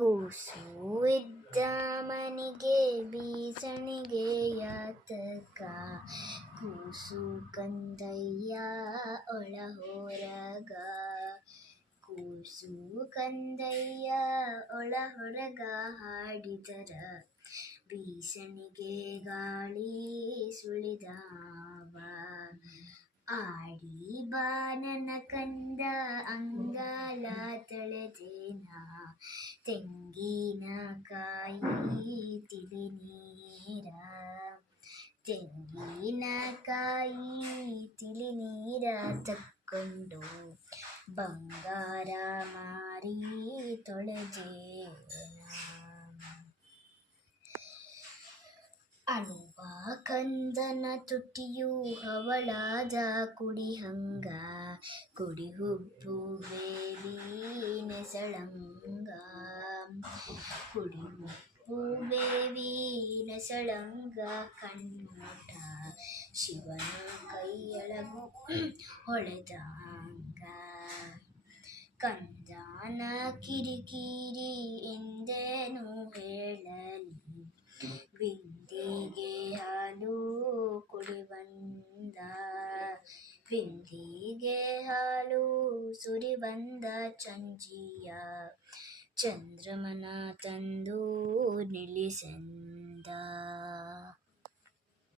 ಕೂಸು ಇದ್ದ ಮನೆಗೆ ಬೀಸಣಿಗೆ ಯಾತಕ, ಕೂಸು ಕಂದಯ್ಯ ಒಳ ಹೊರಗ, ಕೂಸು ಕಂದಯ್ಯ ಒಳ ಹೊರಗ ಹಾಡಿದರ ಬೀಸಣಿಗೆ ಗಾಳಿ ಸುಳಿದಾವ. ಆಡಿ ಬಾ ನನ್ನ ಕಂದ ಅಂಗಾಲ ತಳೆದೇನ, ತೆಂಗಿನಕಾಯಿ ತಿಳಿ ನೀರ, ತೆಂಗಿನಕಾಯಿ ತಿಳಿ ನೀರ ತಕ್ಕೊಂಡು ಬಂಗಾರ ಮಾರಿ ತೊಳೆದೇನ. ಅಳುವ ಕಂದನ ತುಟಿಯು ಹವಳಾದ ಕುಡಿಹಂಗ, ಕುಡಿ ಹುಬ್ಬುವೇಲಿ ನೆಸಳಂಗ, ಕುಡಿ ಹುಬ್ಬುವೇವಿ ನೆಸಳಂಗ, ಕಣ್ಣೋಟ ಶಿವನ ಕೈಯೊಳಗು ಹೊಳೆದಂಗ. ಕಂದನ ಕಿರಿಕಿರಿ ಎಂದೇನು ಹೇಳಲಿ, ಬಿಂದಿಗೆ ಹಾಲು ಕುಡಿ ಬಂದ, ಬಿಂದಿಗೆ ಹಾಲು ಸುರಿ ಬಂದ ಚಂಜಿಯ, ಚಂದ್ರಮನ ತಂದು ನಿಲ್ಲಿಸೆಂದ.